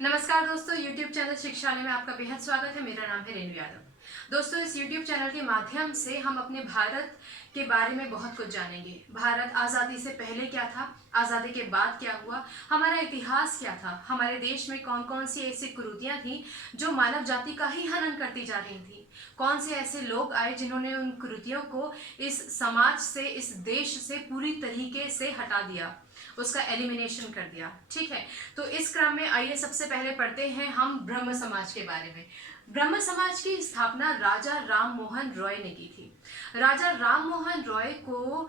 नमस्कार दोस्तों, YouTube channel शिक्षालय में आपका बेहद स्वागत है। मेरा नाम है रेणु यादव। दोस्तों, इस YouTube चैनल के माध्यम से हम अपने भारत के बारे में बहुत कुछ जानेंगे। भारत आज़ादी से पहले क्या था, आज़ादी के बाद क्या हुआ, हमारा इतिहास क्या था, हमारे देश में कौन कौन सी ऐसी कुरीतियाँ थी जो मानव जाति का ही हनन करती जा रही थी, कौन से ऐसे लोग आए जिन्होंने उन कुरीतियों को इस समाज से, इस देश से पूरी तरीके से हटा दिया, उसका एलिमिनेशन कर दिया। ठीक है, तो इस क्रम में आइए सबसे पहले पढ़ते हैं हम ब्रह्म समाज के बारे में। ब्रह्म समाज की स्थापना राजा राम मोहन रॉय ने की थी। राजा राम मोहन रॉय को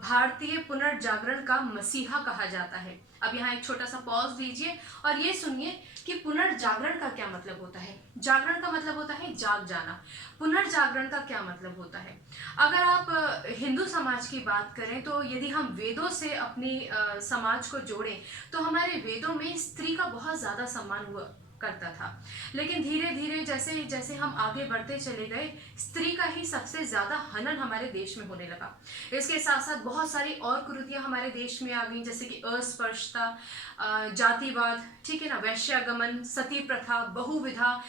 भारतीय पुनर्जागरण का मसीहा कहा जाता है। अब यहाँ एक छोटा सा पॉज दीजिए और ये सुनिए कि पुनर्जागरण का क्या मतलब होता है। जागरण का मतलब होता है जाग जाना। पुनर्जागरण का क्या मतलब होता है? अगर आप हिंदू समाज की बात करें तो यदि हम वेदों से अपनी समाज को जोड़ें तो हमारे वेदों में स्त्री का बहुत ज़्यादा सम्मान हुआ करता था। लेकिन धीरे धीरे जैसे जैसे हम आगे बढ़ते चले गए, स्त्री का ही सबसे ज़्यादा हनन हमारे देश में होने लगा। इसके साथ साथ बहुत सारी और कुरीतियाँ हमारे देश में आ गई, जैसे कि अस्पृश्यता, जातिवाद, ठीक है ना, वैश्यागमन, सती प्रथा, बहुविवाह,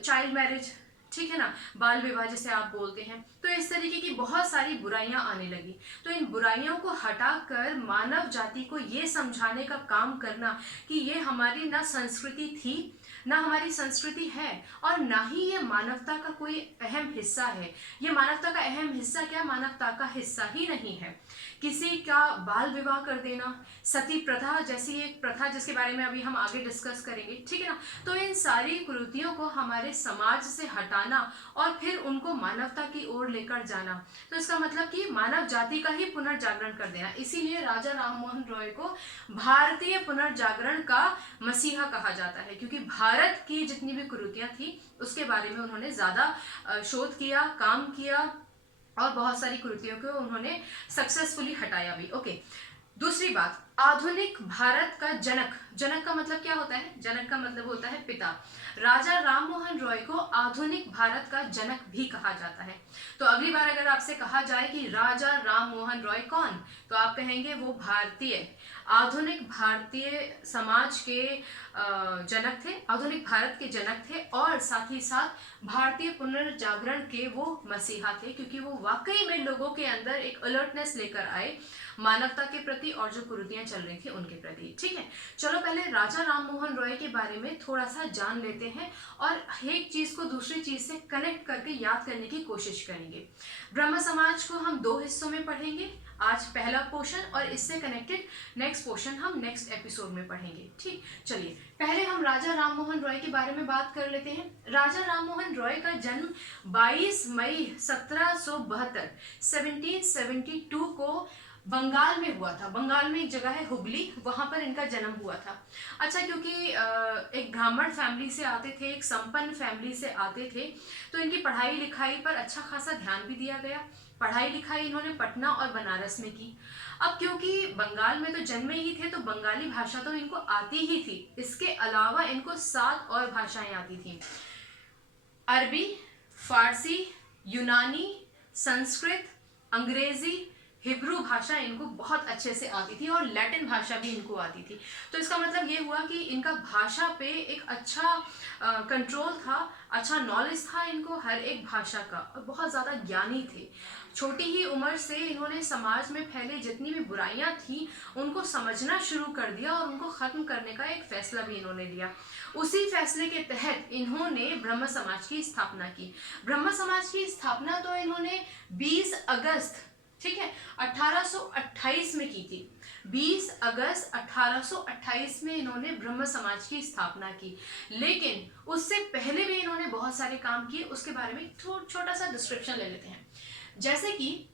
चाइल्ड मैरिज, ठीक है ना, बाल विवाह जिसे आप बोलते हैं। तो इस तरीके की बहुत सारी बुराइयां आने लगी। तो इन बुराइयों को हटाकर मानव जाति को ये समझाने का काम करना कि ये हमारी ना संस्कृति थी, ना हमारी संस्कृति है, और ना ही ये मानवता का कोई अहम हिस्सा है। ये मानवता का अहम हिस्सा क्या, मानवता का हिस्सा ही नहीं है। किसी का बाल विवाह कर देना, सती प्रथा जैसी एक प्रथा जिसके बारे में अभी हम आगे डिस्कस करेंगे, ठीक है ना। तो इन सारी कुरीतियों को हमारे समाज से हटाना और फिर उनको मानवता की ओर लेकर जाना, तो इसका मतलब कि मानव जाति का ही पुनर्जागरण कर देना। इसीलिए राजा राम मोहन रॉय को भारतीय पुनर्जागरण का मसीहा कहा जाता है, क्योंकि भारत की जितनी भी कुरीतियां थी उसके बारे में उन्होंने ज्यादा शोध किया, काम किया, और बहुत सारी कुरीतियों को उन्होंने सक्सेसफुली हटाया भी। ओके, दूसरी बात, आधुनिक भारत का जनक। जनक का मतलब क्या होता है? जनक का मतलब होता है पिता। राजा राम मोहन रॉय को आधुनिक भारत का जनक भी कहा जाता है। तो अगली बार अगर आपसे कहा जाए कि राजा राम मोहन रॉय कौन, तो आप कहेंगे वो भारतीय, आधुनिक भारतीय समाज के जनक थे, आधुनिक भारत के जनक थे, और साथ ही साथ भारतीय पुनर्जागरण के वो मसीहा थे, क्योंकि वो वाकई में लोगों के अंदर एक अलर्टनेस लेकर आए मानवता के प्रति और जो कुरीतियां चल रही थी उनके प्रति। ठीक है, चलो पहले राजा राम मोहन रॉय के बारे में थोड़ा सा जान लेते हैं और एक चीज को दूसरी चीज से कनेक्ट करके याद करने की कोशिश करेंगे। ब्रह्म समाज को हम दो हिस्सों में पढ़ेंगे। आज पहला पोर्शन और इससे कनेक्टेड नेक्स्ट पोर्शन हम नेक्स्ट एपिसोड में पढ़ेंगे। ठीक, चलिए पहले हम राजा राम मोहन रॉय के बारे में बात कर लेते हैं। राजा राम मोहन रॉय का जन्म 22 मई 1772 1772 को बंगाल में हुआ था। बंगाल में एक जगह है हुगली, वहां पर इनका जन्म हुआ था। अच्छा, क्योंकि एक ब्राह्मण फैमिली से आते थे, एक संपन्न फैमिली से आते थे, तो इनकी पढ़ाई लिखाई पर अच्छा खासा ध्यान भी दिया गया। पढ़ाई लिखाई इन्होंने पटना और बनारस में की। अब क्योंकि बंगाल में तो जन्मे ही थे, तो बंगाली भाषा तो इनको आती ही थी। इसके अलावा इनको 7 और भाषाएं आती थी। अरबी, फारसी, यूनानी, संस्कृत, अंग्रेजी, हिब्रू भाषा इनको बहुत अच्छे से आती थी, और लैटिन भाषा भी इनको आती थी। तो इसका मतलब ये हुआ कि इनका भाषा पे एक अच्छा कंट्रोल था, अच्छा नॉलेज था इनको हर एक भाषा का, और बहुत ज़्यादा ज्ञानी थे। छोटी ही उम्र से इन्होंने समाज में फैले जितनी भी बुराइयां थी उनको समझना शुरू कर दिया, और उनको ख़त्म करने का एक फैसला भी इन्होंने लिया। उसी फैसले के तहत इन्होंने ब्रह्म समाज की स्थापना की। ब्रह्म समाज की स्थापना तो इन्होंने 20 अगस्त, ठीक है, 1828 में की थी। 20 अगस्त 1828 में इन्होंने ब्रह्म समाज की स्थापना की। लेकिन उससे पहले भी इन्होंने बहुत सारे काम किए, उसके बारे में छोटा सा डिस्क्रिप्शन ले लेते हैं। जैसे कि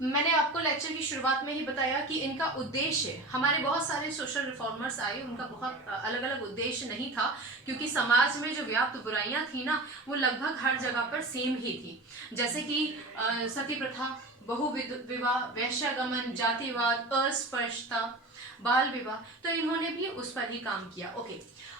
मैंने आपको लेक्चर की शुरुआत में ही बताया कि इनका उद्देश्य, हमारे बहुत सारे सोशल रिफॉर्मर्स आए, उनका बहुत अलग अलग उद्देश्य नहीं था, क्योंकि समाज में जो व्याप्त बुराइयां थी ना, वो लगभग हर जगह पर सेम ही थी। जैसे कि सती प्रथा, बहुविवाह, वैश्यागमन, जातिवाद, अस्पृश्यता, बाल विवाह, तो इन्होंने भी उस पर ही काम किया। ओके,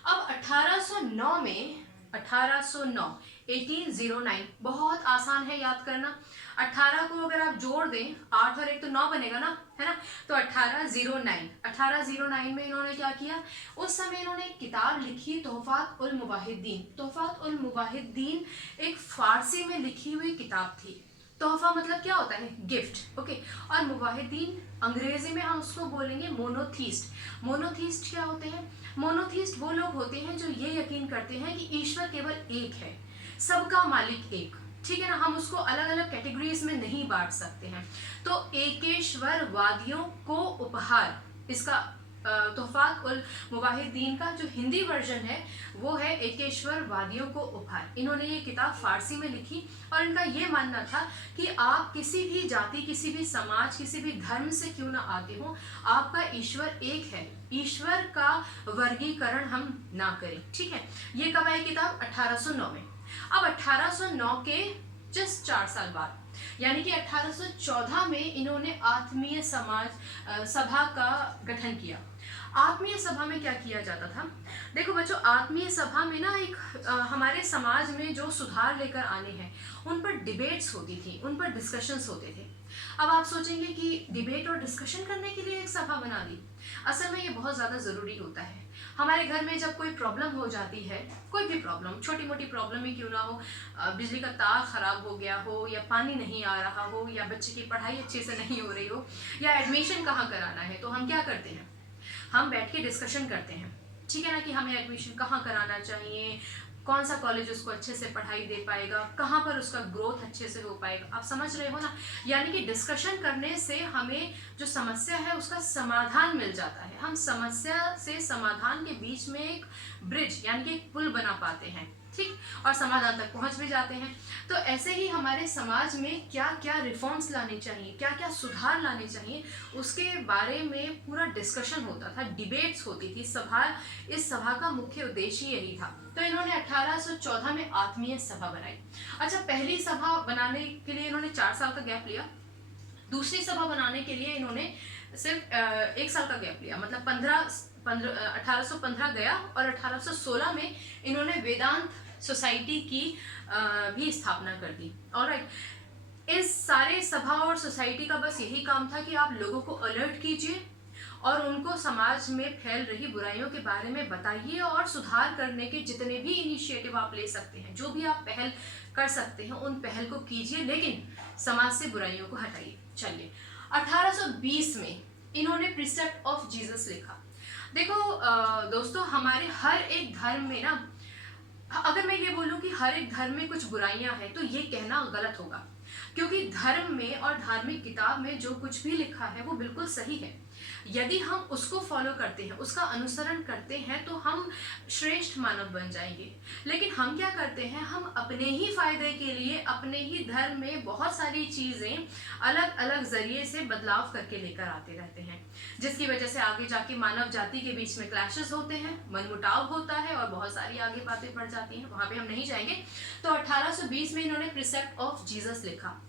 अब 1809 में 1809 1809 बहुत आसान है याद करना। 18 को अगर आप जोड़ दें, 8 और 1 तो 9 बनेगा ना, है ना। तो 1809 में इन्होंने क्या किया, उस समय इन्होंने एक किताब लिखी, तोहफात उल मुवाहिद्दीन। तोहफात उल मुवाहिद्दीन एक फारसी में लिखी हुई किताब थी। तोहफा मतलब क्या होता है, गिफ्ट, ओके। और मुवाहिद्दीन अंग्रेजी में हम उसको बोलेंगे मोनोथीस्ट। मोनोथीस्ट क्या होते हैं, मोनोथीस्ट वो लोग होते हैं जो ये यकीन करते हैं कि ईश्वर केवल एक है, सबका मालिक एक, ठीक है ना। हम उसको अलग अलग कैटेगरीज में नहीं बांट सकते हैं। तो एकेश्वरवादियों को उपहार, इसका तोहफात उल मुवाहिद्दीन का जो हिंदी वर्जन है वो है एकेश्वरवादियों को उपहार। इन्होंने ये किताब फारसी में लिखी और इनका ये मानना था कि आप किसी भी जाति, किसी भी समाज, किसी भी धर्म से क्यों ना आते हो, आपका ईश्वर एक है, ईश्वर का वर्गीकरण हम ना करें, ठीक है। ये कब आई किताब, 1809 में। अब 1809 के जस्ट 4 साल बाद, यानी कि 1814 में इन्होंने आत्मीय समाज सभा का गठन किया। आत्मीय सभा में क्या किया जाता था, देखो बच्चों, आत्मीय सभा में ना एक हमारे समाज में जो सुधार लेकर आने हैं उन पर डिबेट्स होती थी, उन पर डिस्कशंस होते थे। अब आप सोचेंगे कि डिबेट और डिस्कशन करने के लिए एक सभा बना दी। असल में ये बहुत ज़्यादा ज़रूरी होता है। हमारे घर में जब कोई प्रॉब्लम हो जाती है, कोई भी प्रॉब्लम, छोटी मोटी प्रॉब्लम ही क्यों ना हो, बिजली का तार खराब हो गया हो, या पानी नहीं आ रहा हो, या बच्चे की पढ़ाई अच्छे से नहीं हो रही हो, या एडमिशन कहाँ कराना है, तो हम क्या करते हैं, हम बैठ के डिस्कशन करते हैं, ठीक है ना, कि हमें एडमिशन कहाँ कराना चाहिए, कौन सा कॉलेज उसको अच्छे से पढ़ाई दे पाएगा, कहाँ पर उसका ग्रोथ अच्छे से हो पाएगा। आप समझ रहे हो ना, यानी कि डिस्कशन करने से हमें जो समस्या है उसका समाधान मिल जाता है। हम समस्या से समाधान के बीच में एक ब्रिज यानी कि एक पुल बना पाते हैं, ठीक, और समाधान तक पहुंच भी जाते हैं। तो ऐसे ही हमारे समाज में क्या क्या रिफॉर्म्स लाने चाहिए, क्या क्या सुधार लाने चाहिए, उसके बारे में पूरा डिस्कशन होता था, डिबेट्स होती थी। इस सभा का मुख्य उद्देश्य यही था। तो इन्होंने 1814 में आत्मीय सभा बनाई। अच्छा, पहली सभा बनाने के लिए इन्होंने 4 साल का गैप लिया। दूसरी सभा बनाने के लिए इन्होंने सिर्फ 1 साल का गैप लिया, मतलब 1815 गया और 1816 में इन्होंने वेदांत सोसाइटी की भी स्थापना कर दी। ऑलराइट, इस सारे सभा और सोसाइटी का बस यही काम था कि आप लोगों को अलर्ट कीजिए और उनको समाज में फैल रही बुराइयों के बारे में बताइए और सुधार करने के जितने भी इनिशिएटिव आप ले सकते हैं, जो भी आप पहल कर सकते हैं, उन पहल को कीजिए, लेकिन समाज से बुराइयों को हटाइए। चलिए, 1820 में इन्होंने प्रिसेप्ट ऑफ जीसस लिखा। देखो दोस्तों, हमारे हर एक धर्म में ना, अगर मैं ये बोलूं कि हर एक धर्म में कुछ बुराइयां हैं तो ये कहना गलत होगा, क्योंकि धर्म में और धार्मिक किताब में जो कुछ भी लिखा है वो बिल्कुल सही है। यदि हम उसको फॉलो करते हैं, उसका अनुसरण करते हैं, तो हम श्रेष्ठ मानव बन जाएंगे। लेकिन हम क्या करते हैं, हम अपने ही फायदे के लिए अपने ही धर्म में बहुत सारी चीज़ें अलग अलग जरिए से बदलाव करके लेकर आते रहते हैं, जिसकी वजह से आगे जाके मानव जाति के बीच में क्लैशेस होते हैं, मनमुटाव होता है और बहुत सारी आगे बातें बढ़ जाती हैं। वहाँ पे हम नहीं जाएंगे। तो 1820 में इन्होंने प्रिसेप्ट ऑफ जीसस लिखा।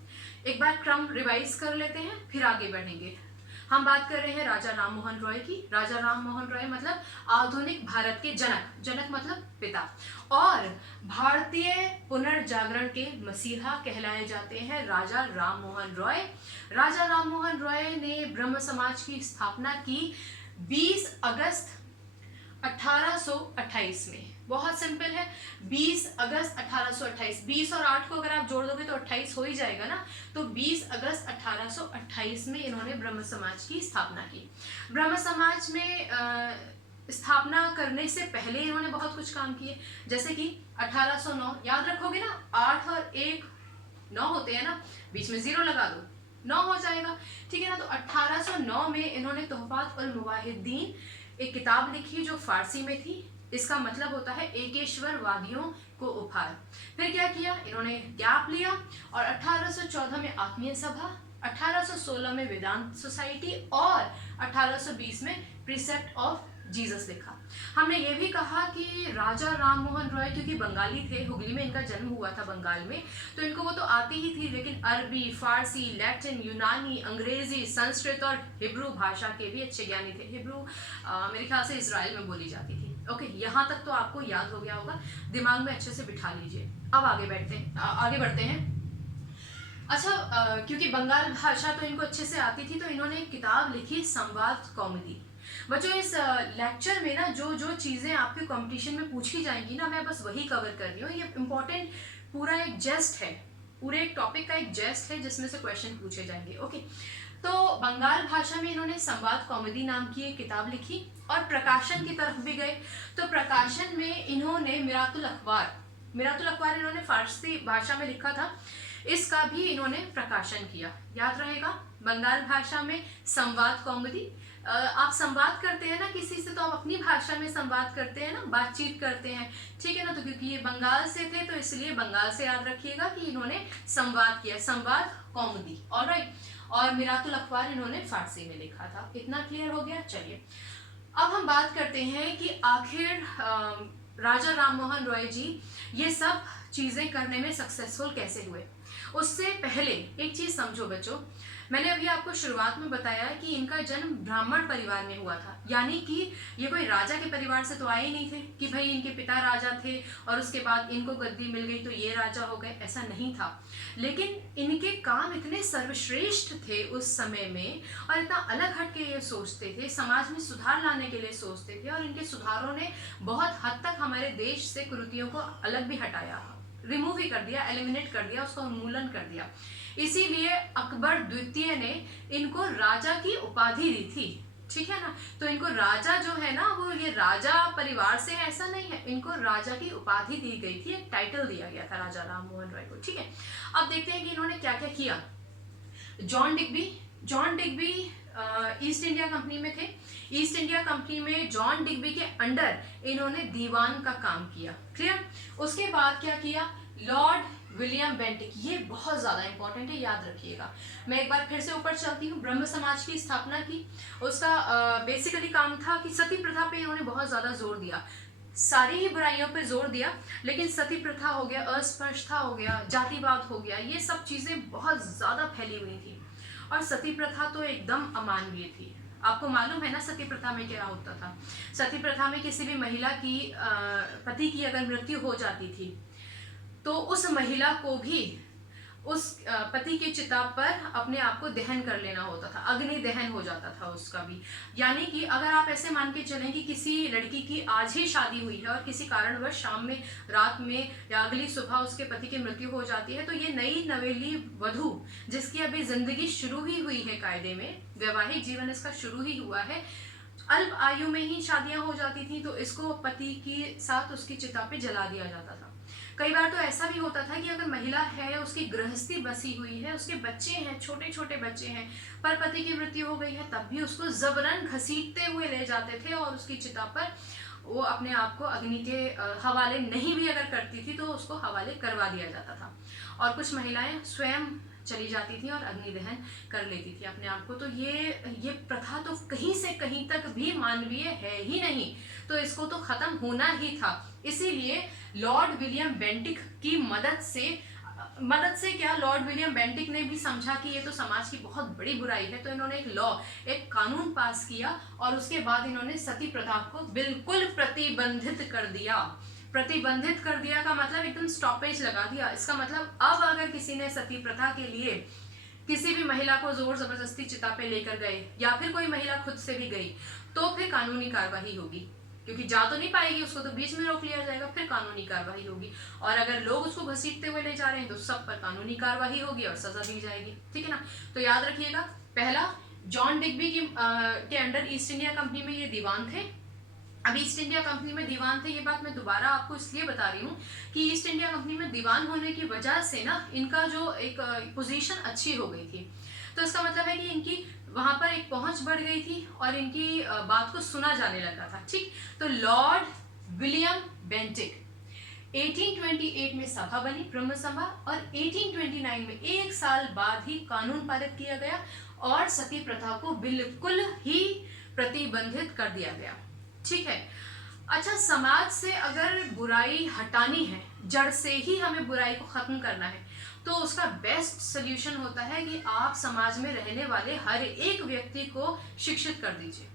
एक बार क्रम रिवाइज कर लेते हैं, फिर आगे बढ़ेंगे। हम बात कर रहे हैं राजा राम मोहन रॉय की। राजा राम मोहन रॉय मतलब आधुनिक भारत के जनक, जनक मतलब पिता, और भारतीय पुनर्जागरण के मसीहा कहलाए जाते हैं राजा राम मोहन रॉय। राजा राम मोहन रॉय ने ब्रह्म समाज की स्थापना की 20 अगस्त 1828 में। बहुत सिंपल है, 20 अगस्त 1828। 20 और 8 को अगर आप जोड़ दोगे तो 28 हो ही जाएगा ना। तो 20 अगस्त 1828 में इन्होंने ब्रह्म समाज की स्थापना की। ब्रह्म समाज में स्थापना करने से पहले इन्होंने बहुत कुछ काम किए, जैसे कि 1809, याद रखोगे ना, 8 और 1 9 होते हैं ना, बीच में 0 लगा दो, 9 हो जाएगा, ठीक है ना। तो 1809 में इन्होंने तोहफात उल मुवाहिद्दीन एक किताब लिखी जो फारसी में थी। इसका मतलब होता है एकेश्वरवादियों को उपहार। फिर क्या किया, इन्होंने गैप लिया और 1814 में आत्मीय सभा, 1816 में वेदांत सोसाइटी और 1820 में प्रिसेप्ट ऑफ जीसस लिखा। हमने ये भी कहा कि राजा राम मोहन रॉय क्योंकि बंगाली थे, हुगली में इनका जन्म हुआ था बंगाल में, तो इनको वो तो आती ही थी, लेकिन अरबी, फारसी, लैटिन, यूनानी, अंग्रेजी, संस्कृत और हिब्रू भाषा के भी अच्छे ज्ञानी थे। हिब्रू मेरे ख्याल से इजराइल में बोली जाती थी। ओके, यहाँ तक तो आपको याद हो गया होगा, दिमाग में अच्छे से बिठा लीजिए। अब आगे बढ़ते हैं। अच्छा, क्योंकि बंगाल भाषा तो इनको अच्छे से आती थी, तो इन्होंने एक किताब लिखी संवाद कौमुदी। बच्चों, इस लेक्चर में ना जो जो चीज़ें आपके कंपटीशन में पूछी जाएंगी ना, मैं बस वही कवर कर रही हूँ। ये इम्पोर्टेंट पूरा एक जेस्ट है, पूरे एक टॉपिक का एक जेस्ट है जिसमें से क्वेश्चन पूछे जाएंगे। ओके, तो बंगाल भाषा में इन्होंने संवाद कौमुदी नाम की एक किताब लिखी और प्रकाशन की तरफ भी गए। तो प्रकाशन में इन्होंने मिरातुल अखबार इन्होंने फारसी भाषा में लिखा था, इसका भी इन्होंने प्रकाशन किया। याद रहेगा, बंगाल भाषा में संवाद कौमुदी। आप संवाद करते हैं ना किसी से, तो आप अपनी भाषा में संवाद करते हैं ना, बातचीत करते हैं, ठीक है ना। तो क्योंकि ये बंगाल से थे तो इसलिए बंगाल से याद रखिएगा कि इन्होंने संवाद किया, संवाद कौमुदी। ऑलराइट, और मिरातुल अखबार इन्होंने फारसी में लिखा था। इतना क्लियर हो गया। चलिए, अब हम बात करते हैं कि आखिर राजा राम मोहन रॉय जी ये सब चीज़ें करने में सक्सेसफुल कैसे हुए। उससे पहले एक चीज़ समझो बच्चों, मैंने अभी आपको शुरुआत में बताया कि इनका जन्म ब्राह्मण परिवार में हुआ था, यानी कि ये कोई राजा के परिवार से तो आए ही नहीं थे कि भाई इनके पिता राजा थे और उसके बाद इनको गद्दी मिल गई तो ये राजा हो गए, ऐसा नहीं था। लेकिन इनके काम इतने सर्वश्रेष्ठ थे उस समय में, और इतना अलग हट के ये सोचते थे, समाज में सुधार लाने के लिए सोचते थे, और इनके सुधारों ने बहुत हद तक हमारे देश से कुरीतियों को अलग भी हटाया, रिमूव ही कर दिया, एलिमिनेट कर दिया, उसका उन्मूलन कर दिया। इसीलिए अकबर द्वितीय ने इनको राजा की उपाधि दी थी, ठीक है ना। तो इनको राजा जो है ना, वो ये राजा परिवार से है ऐसा नहीं है, इनको राजा की उपाधि दी गई थी, एक टाइटल दिया गया था राजा राम मोहन रॉय को, ठीक है। अब देखते हैं कि इन्होंने क्या क्या किया। John Digby east India company में थे। ईस्ट इंडिया कंपनी में जॉन डिग्बी के अंडर इन्होंने दीवान का काम किया। क्लियर। उसके बाद क्या किया, लॉर्ड विलियम बेंटिक, ये बहुत ज़्यादा इंपॉर्टेंट है, याद रखिएगा। मैं एक बार फिर से ऊपर चलती हूँ। ब्रह्म समाज की स्थापना की। उसका बेसिकली काम था कि सती प्रथा पे इन्होंने बहुत ज़्यादा जोर दिया, सारी ही बुराइयों पे जोर दिया, लेकिन सती प्रथा हो गया, अस्पृश्यता हो गया, जातिवाद हो गया, ये सब चीज़ें बहुत ज़्यादा फैली हुई थी। और सती प्रथा तो एकदम अमानवीय थी। आपको मालूम है ना सती प्रथा में क्या होता था। सती प्रथा में किसी भी महिला की पति की अगर मृत्यु हो जाती थी तो उस महिला को भी उस पति के चिता पर अपने आप को दहन कर लेना होता था, अग्नि दहन हो जाता था उसका भी। यानी कि अगर आप ऐसे मान के चलें कि किसी लड़की की आज ही शादी हुई है और किसी कारणवश शाम में, रात में या अगली सुबह उसके पति की मृत्यु हो जाती है, तो ये नई नवेली वधू जिसकी अभी जिंदगी शुरू ही हुई है, कायदे में वैवाहिक जीवन इसका शुरू ही हुआ है, अल्प आयु में ही शादियां हो जाती थी, तो इसको पति के साथ उसकी चिता पे जला दिया जाता था। कई बार तो ऐसा भी होता था कि अगर महिला है, उसकी गृहस्थी बसी हुई है, उसके बच्चे हैं, छोटे छोटे बच्चे हैं, पर पति की मृत्यु हो गई है, तब भी उसको जबरन घसीटते हुए ले जाते थे और उसकी चिता पर वो अपने आप को अग्नि के हवाले नहीं भी अगर करती थी तो उसको हवाले करवा दिया जाता था। और कुछ महिलाएं स्वयं चली जाती थी और अग्नि दहन कर लेती थी अपने आप को। तो ये प्रथा तो कहीं से कहीं तक भी मानवीय है ही नहीं, तो इसको तो खत्म होना ही था। इसीलिए लॉर्ड विलियम बेंटिक की मदद से क्या, लॉर्ड विलियम बेंटिक ने भी समझा कि ये तो समाज की बहुत बड़ी बुराई है, तो इन्होंने एक लॉ, एक कानून पास किया और उसके बाद इन्होंने सती प्रथा को बिल्कुल प्रतिबंधित कर दिया। प्रतिबंधित कर दिया का मतलब एकदम स्टॉपेज लगा दिया। इसका मतलब अब अगर किसी ने सती प्रथा के लिए किसी भी महिला को जोर जबरदस्ती चिता पे लेकर गए या फिर कोई महिला खुद से भी गई तो फिर कानूनी कार्रवाई होगी, क्योंकि जा तो नहीं पाएगी, उसको तो बीच में रोक लिया जाएगा, फिर कानूनी कार्रवाई होगी। और अगर लोग उसको घसीटते हुए ले जा रहे हैं तो सब पर कानूनी कार्रवाई होगी और सजा दी जाएगी, ठीक है ना। तो याद रखिएगा, पहला, जॉन डिग्बी के अंडर ईस्ट इंडिया कंपनी में ये दीवान थे। अब ईस्ट इंडिया कंपनी में दीवान थे, ये बात मैं दोबारा आपको इसलिए बता रही हूँ कि ईस्ट इंडिया कंपनी में दीवान होने की वजह से ना इनका जो एक पोजीशन अच्छी हो गई थी। तो इसका मतलब है कि इनकी वहां पर एक पहुंच बढ़ गई थी और इनकी बात को सुना जाने लगा था, ठीक। तो लॉर्ड विलियम बेंटिक 1828 में सभा बनी, ब्रह्म सभा, और 1829 में एक साल बाद ही कानून पारित किया गया और सती प्रथा को बिल्कुल ही प्रतिबंधित कर दिया गया, ठीक है। अच्छा, समाज से अगर बुराई हटानी है, जड़ से ही हमें बुराई को खत्म करना है, तो उसका बेस्ट सोल्यूशन होता है कि आप समाज में रहने वाले हर एक व्यक्ति को शिक्षित कर दीजिए।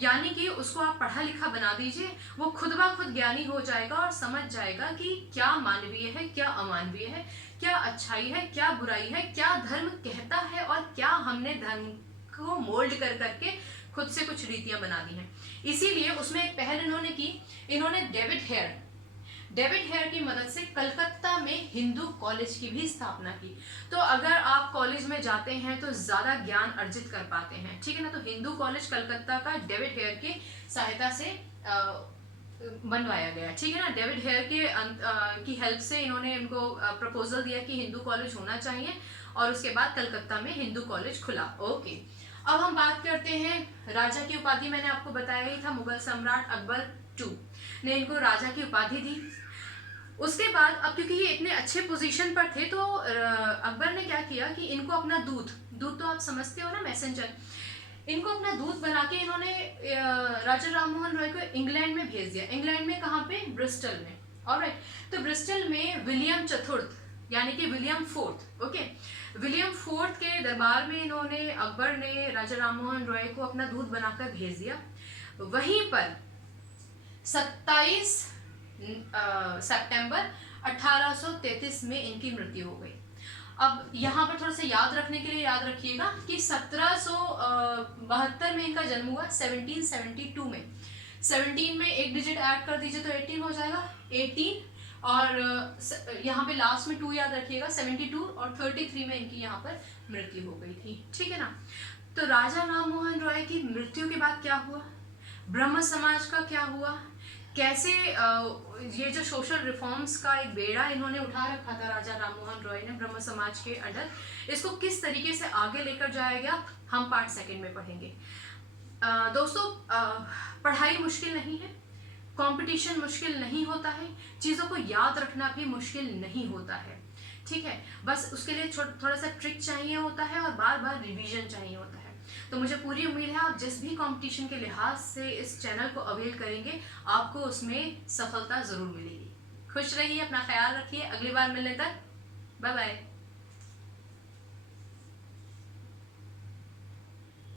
यानी कि उसको आप पढ़ा लिखा बना दीजिए, वो खुद ब खुद ज्ञानी हो जाएगा और समझ जाएगा कि क्या मानवीय है, क्या अमानवीय है, क्या अच्छाई है, क्या बुराई है, क्या धर्म कहता है और क्या हमने धर्म को मोल्ड कर करके खुद से कुछ रीतियां बना दी हैं। इसीलिए उसमें एक पहल इन्होंने की, इन्होंने डेविड हेयर की मदद से कलकत्ता में हिंदू कॉलेज की भी स्थापना की। तो अगर आप कॉलेज में जाते हैं तो ज़्यादा ज्ञान अर्जित कर पाते हैं, ठीक है ना। तो हिंदू कॉलेज कलकत्ता का डेविड हेयर की सहायता से बनवाया गया, ठीक है ना। डेविड हेयर की हेल्प से इन्होंने इनको प्रपोजल दिया कि हिंदू कॉलेज होना चाहिए और उसके बाद कलकत्ता में हिंदू कॉलेज खुला। ओके, अब हम बात करते हैं राजा की उपाधि। मैंने आपको बताया ही था, मुगल सम्राट अकबर II ने इनको राजा की उपाधि दी। उसके बाद अब क्योंकि ये इतने अच्छे पोजीशन पर थे तो अकबर ने क्या किया कि इनको अपना दूध तो आप समझते हो ना, मैसेंजर, इनको अपना दूध बना के इन्होंने राजा राममोहन रॉय को इंग्लैंड में भेज दिया। इंग्लैंड में कहाँ पे? ब्रिस्टल में। ऑलराइट, तो ब्रिस्टल में विलियम चतुर्थ यानी कि William fourth, okay, William fourth के दरबार में इन्होंने, अकबर ने राजा राममोहन रॉय को अपना दूध बनाकर भेज दिया। वहीं पर 27 सितंबर 1833 में इनकी मृत्यु हो गई। अब यहाँ पर थोड़ा सा याद रखने के लिए याद रखिएगा कि 1772 में इनका जन्म हुआ, 1772 में। 17 में एक डिजिट ऐड कर दीजिए तो 18 हो जाएगा, 18, और यहाँ पे लास्ट में 2 याद रखिएगा, 72, और 33 में इनकी यहाँ पर मृत्यु हो गई थी, ठीक है ना। तो राजा राममोहन रॉय की मृत्यु के बाद क्या हुआ, ब्रह्म समाज का क्या हुआ, कैसे ये जो सोशल रिफॉर्म्स का एक बेड़ा इन्होंने उठा रखा था राजा राममोहन रॉय ने ब्रह्म समाज के अंडर, इसको किस तरीके से आगे लेकर जाया गया, हम पार्ट 2 में पढ़ेंगे। दोस्तों, पढ़ाई मुश्किल नहीं है, कंपटीशन मुश्किल नहीं होता है, चीज़ों को याद रखना भी मुश्किल नहीं होता है, ठीक है। बस उसके लिए थोड़ा सा ट्रिक चाहिए होता है और बार बार रिवीजन चाहिए होता है। तो मुझे पूरी उम्मीद है आप जिस भी कंपटीशन के लिहाज से इस चैनल को अवेल करेंगे, आपको उसमें सफलता ज़रूर मिलेगी। खुश रहिए, अपना ख्याल रखिए, अगली बार मिलने तक बाय बाय।